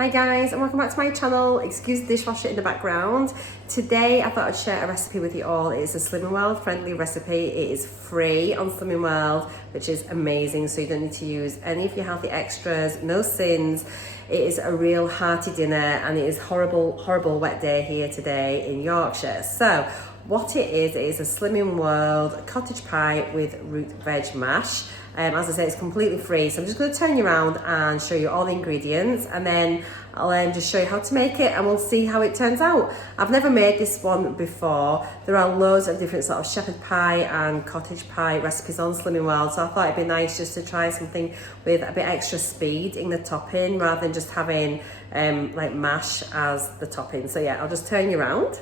Hi guys, and welcome back to my channel. Excuse the dishwasher in the background. Today I thought I'd share a recipe with you all. It is a Slimming World friendly recipe. It is free on Slimming World, which is amazing, so you don't need to use any of your healthy extras, no sins. It is a real hearty dinner, and it is horrible wet day here today in Yorkshire. So what it is a Slimming World cottage pie with root veg mash. As I say, it's completely free, so I'm just going to turn you around and show you all the ingredients, and then I'll just show you how to make it, and we'll see how it turns out. I've never made this one before. There are loads of different sort of shepherd pie and cottage pie recipes on Slimming World, so I thought it'd be nice just to try something with a bit extra speed in the topping rather than just having like mash as the topping. So yeah, I'll just turn you around.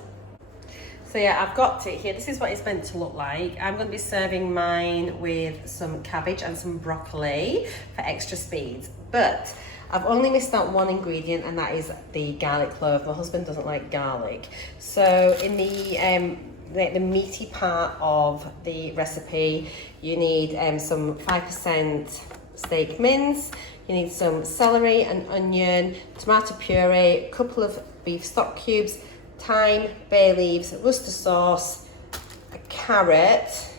So yeah, I've got it here. This is what it's meant to look like. I'm going to be serving mine with some cabbage and some broccoli for extra speed. But I've only missed out one ingredient, and that is the garlic clove. My husband doesn't like garlic. So in the meaty part of the recipe, you need some 5% steak mince, you need some celery and onion, tomato puree, a couple of beef stock cubes, thyme, bay leaves, Worcester sauce, a carrot,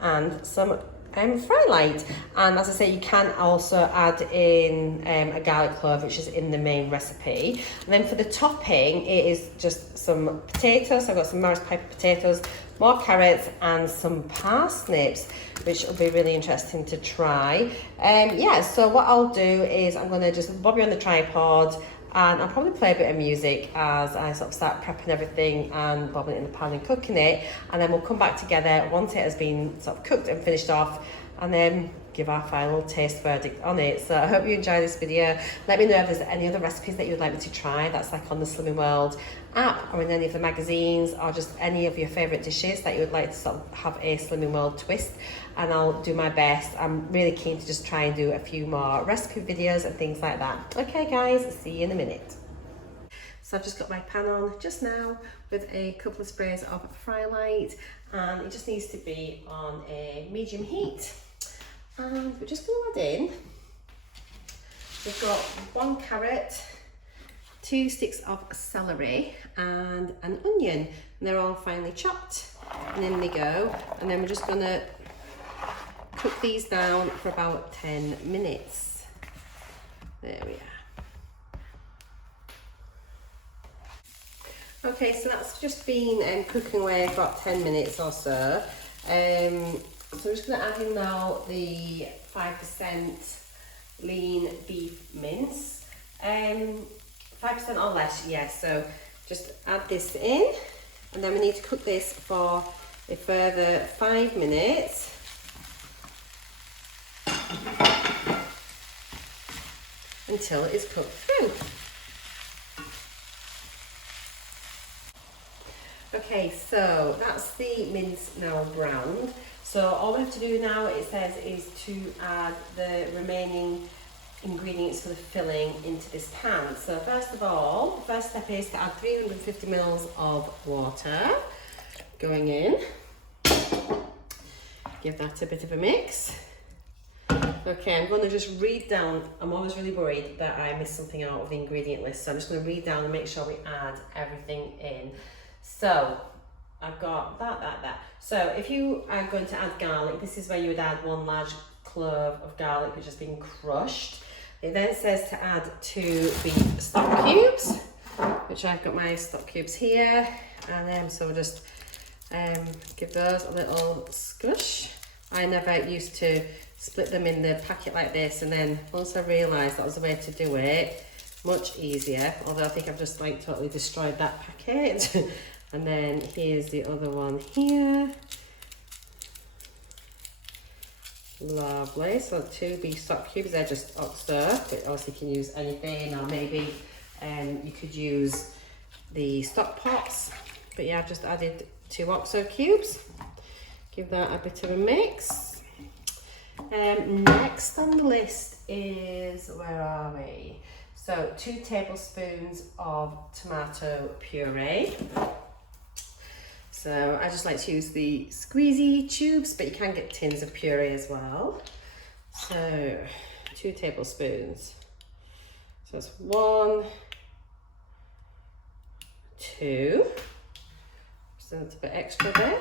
and some fry light. And as I say, you can also add in a garlic clove, which is in the main recipe. And then for the topping, it is just some potatoes. I've got some Morris Piper potatoes, more carrots, and some parsnips, which will be really interesting to try. Yeah, so what I'll do is I'm going to just bob you on the tripod, and I'll probably play a bit of music as I sort of start prepping everything and bobbing it in the pan and cooking it. And then we'll come back together once it has been sort of cooked and finished off, and then give our final taste verdict on it. So I hope you enjoy this video. Let me know if there's any other recipes that you'd like me to try. That's like on the Slimming World app or in any of the magazines, or just any of your favourite dishes that you would like to sort of have a Slimming World twist. And I'll do my best. I'm really keen to just try and do a few more recipe videos and things like that. Okay guys, see you in a minute. So I've just got my pan on just now with a couple of sprays of fry light, and it just needs to be on a medium heat. And we're just going to add in, we've got 1 carrot, 2 sticks of celery, and an onion, and they're all finely chopped, and in they go. And then we're just going to cook these down for about 10 minutes. There we are. Okay, so that's just been cooking away for about 10 minutes or so. So I'm just going to add in now the 5% lean beef mince. 5% or less, yeah, so just add this in, and then we need to cook this for a further 5 minutes. Until it is cooked through. Okay, so that's the mince now browned. So all we have to do now, it says, is to add the remaining ingredients for the filling into this pan. So first of all, the first step is to add 350 ml of water going in. Give that a bit of a mix. Okay, I'm going to just read down. I'm always really worried that I miss something out of the ingredient list, so I'm just going to read down and make sure we add everything in. So I've got that. So if you are going to add garlic, this is where you would add 1 large clove of garlic which has been crushed. It then says to add 2 beef stock cubes, which I've got my stock cubes here, and then so we'll just give those a little squish. I never used to split them in the packet like this, and then once I realised that was the way to do it, much easier, although I think I've just like totally destroyed that packet. And then here's the other one here. Lovely. So 2 beef stock cubes, they're just OXO, but also you can use anything, or maybe you could use the stock pots. But yeah, I've just added 2 OXO cubes. Give that a bit of a mix. Next on the list is, where are we? So 2 tablespoons of tomato puree. So I just like to use the squeezy tubes, but you can get tins of puree as well. So 2 tablespoons. So So that's 1, 2. So that's a bit extra there.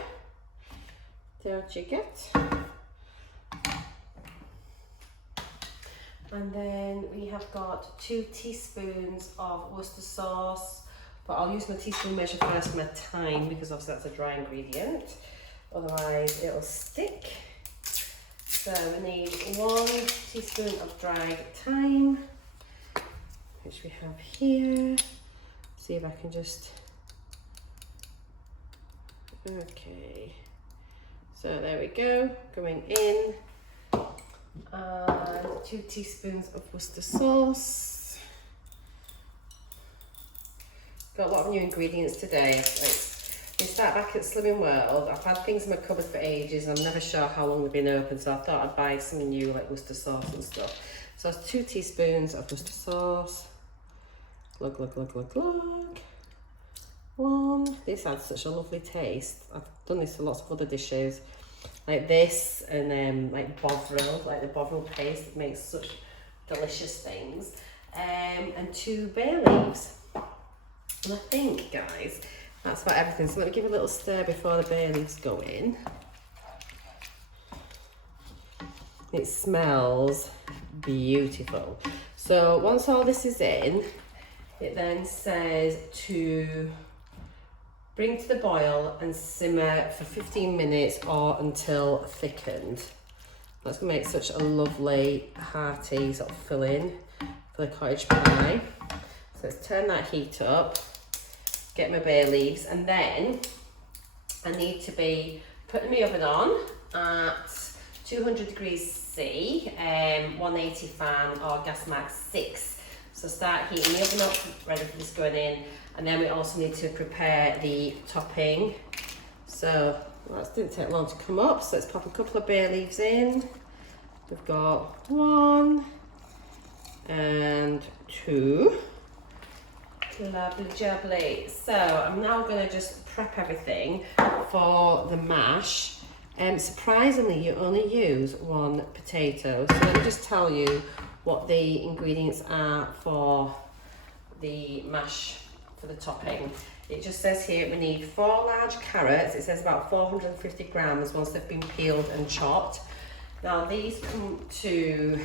There you get. And then we have got 2 teaspoons of Worcester sauce, but I'll use my teaspoon measure first for my thyme because obviously that's a dry ingredient, otherwise it'll stick. So we need 1 teaspoon of dried thyme, which we have here. See if I can just, okay. So there we go, going in. And 2 teaspoons of Worcester sauce. Got a lot of new ingredients today. We start back at Slimming World. I've had things in my cupboard for ages and I'm never sure how long they've been open, so I thought I'd buy something new like Worcester sauce and stuff. So that's 2 teaspoons of Worcester sauce. Glug, glug, glug, glug, glug. 1. This adds such a lovely taste. I've done this for lots of other dishes, like this, and like bovril, like the bovril paste. It makes such delicious things. And 2 bay leaves. And I think, guys, that's about everything. So let me give a little stir before the bay leaves go in. It smells beautiful. So once all this is in, it then says to bring to the boil and simmer for 15 minutes or until thickened. That's going to make such a lovely hearty sort of filling for the cottage pie. So let's turn that heat up, get my bay leaves, and then I need to be putting my oven on at 200 degrees C, 180 fan or gas max 6. So start heating the oven up, ready for this going in. And then we also need to prepare the topping. So that didn't take long to come up. So let's pop a couple of bay leaves in. We've got 1 and 2. Lovely jubbly. So I'm now going to just prep everything for the mash. Surprisingly, you only use 1 potato. So let me just tell you what the ingredients are for the mash for the topping. It just says here we need 4 large carrots. It says about 450 grams once they've been peeled and chopped. Now these come to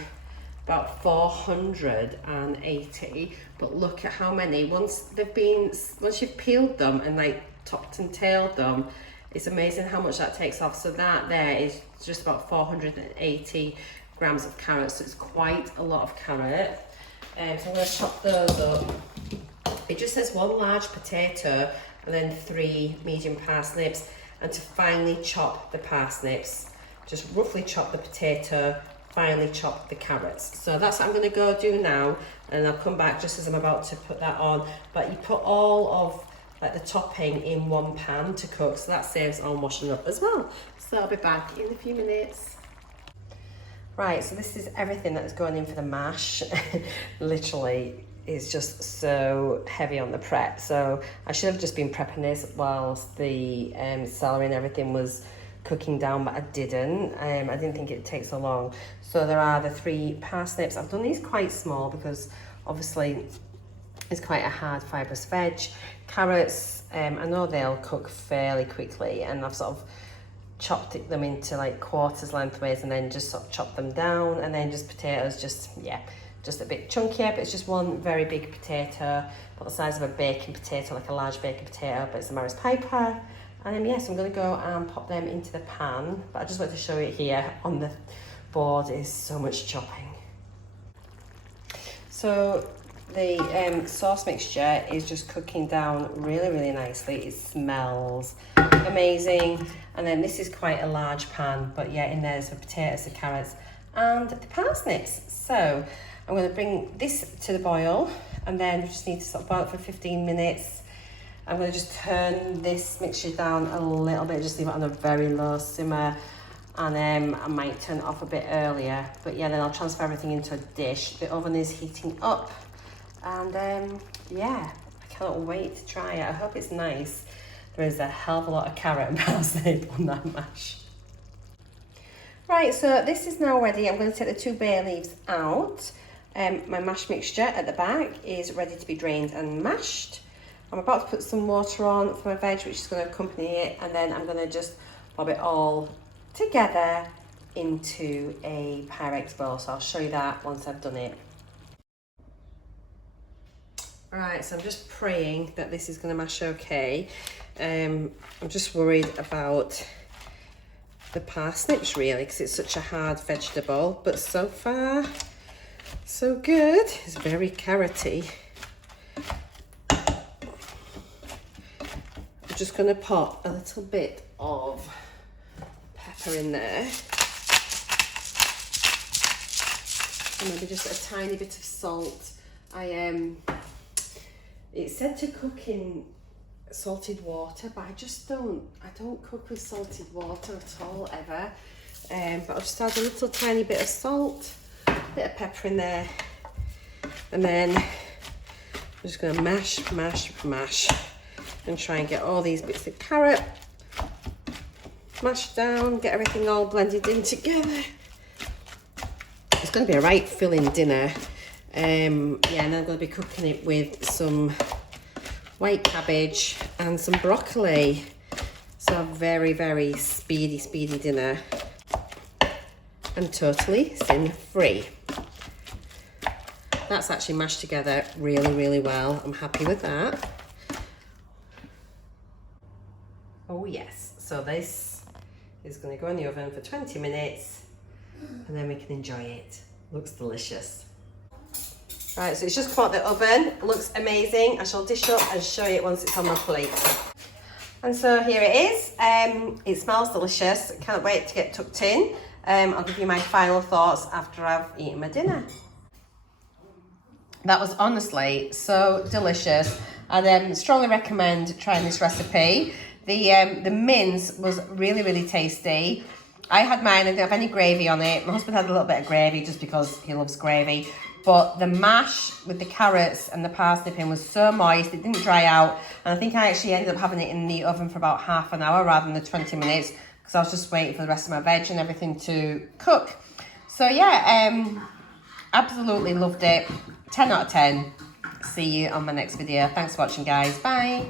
about 480, but look at how many. Once you've peeled them and like topped and tailed them, it's amazing how much that takes off. So that there is just about 480 grams of carrots, so it's quite a lot of carrot. So I'm going to chop those up. It just says 1 large potato and then 3 medium parsnips, and to finely chop the parsnips. Just roughly chop the potato, finely chop the carrots. So that's what I'm going to go do now, and I'll come back just as I'm about to put that on. But you put all of like the topping in 1 pan to cook, so that saves on washing up as well. So I'll be back in a few minutes. Right, so this is everything that's going in for the mash. Literally, it's just so heavy on the prep. So I should have just been prepping this whilst the celery and everything was cooking down, but I didn't. I didn't think it'd take so long. So there are the 3 parsnips. I've done these quite small because obviously it's quite a hard fibrous veg. Carrots, I know they'll cook fairly quickly, and I've sort of chopped them into like quarters lengthways and then just sort of chopped them down. And then just potatoes, just a bit chunkier, but it's just 1 very big potato, about the size of a baking potato, like a large baking potato, but it's a Maris Piper. And then yes, I'm going to go and pop them into the pan, but I just want to show it here on the board. Is so much chopping. So the sauce mixture is just cooking down really nicely. It smells amazing. And then this is quite a large pan, but yeah, in there's the potatoes, the carrots, and the parsnips. So I'm going to bring this to the boil, and then we just need to sort of boil it for 15 minutes. I'm going to just turn this mixture down a little bit, just leave it on a very low simmer, and I might turn it off a bit earlier. But yeah, then I'll transfer everything into a dish. The oven is heating up, and yeah, I cannot wait to try it. I hope it's nice. There is a hell of a lot of carrot and parsnip on that mash. Right, so this is now ready. I'm going to take the 2 bay leaves out, My mash mixture at the back is ready to be drained and mashed. I'm about to put some water on for my veg, which is going to accompany it, and then I'm going to just bob it all together into a Pyrex bowl. So I'll show you that once I've done it. Alright, so I'm just praying that this is going to mash okay. I'm just worried about the parsnips really, because it's such a hard vegetable, but so far so good. It's very carroty. I'm just going to pop a little bit of pepper in there, and maybe just a tiny bit of salt. It's said to cook in salted water, but I don't cook with salted water at all ever. But I'll just add a little tiny bit of salt, a bit of pepper in there, and then I'm just going to mash, mash, mash, and try and get all these bits of carrot mashed down, get everything all blended in together. It's going to be a right filling dinner. Yeah, and then I'm going to be cooking it with some white cabbage and some broccoli. So a very, very speedy dinner, and totally sin free. That's actually mashed together really, really well. I'm happy with that. Oh yes, so this is going to go in the oven for 20 minutes and then we can enjoy it. Looks delicious. Right, so it's just come out the oven. It looks amazing. I shall dish up and show you it once it's on my plate. And so here it is. It smells delicious. Can't wait to get tucked in. I'll give you my final thoughts after I've eaten my dinner. That was honestly so delicious. I'd strongly recommend trying this recipe. The mince was really, really tasty. I had mine, I didn't have any gravy on it. My husband had a little bit of gravy just because he loves gravy. But the mash with the carrots and the parsnip in was so moist, it didn't dry out. And I think I actually ended up having it in the oven for about half an hour rather than the 20 minutes because I was just waiting for the rest of my veg and everything to cook. So yeah, absolutely loved it. 10 out of 10. See you on my next video. Thanks for watching, guys. Bye.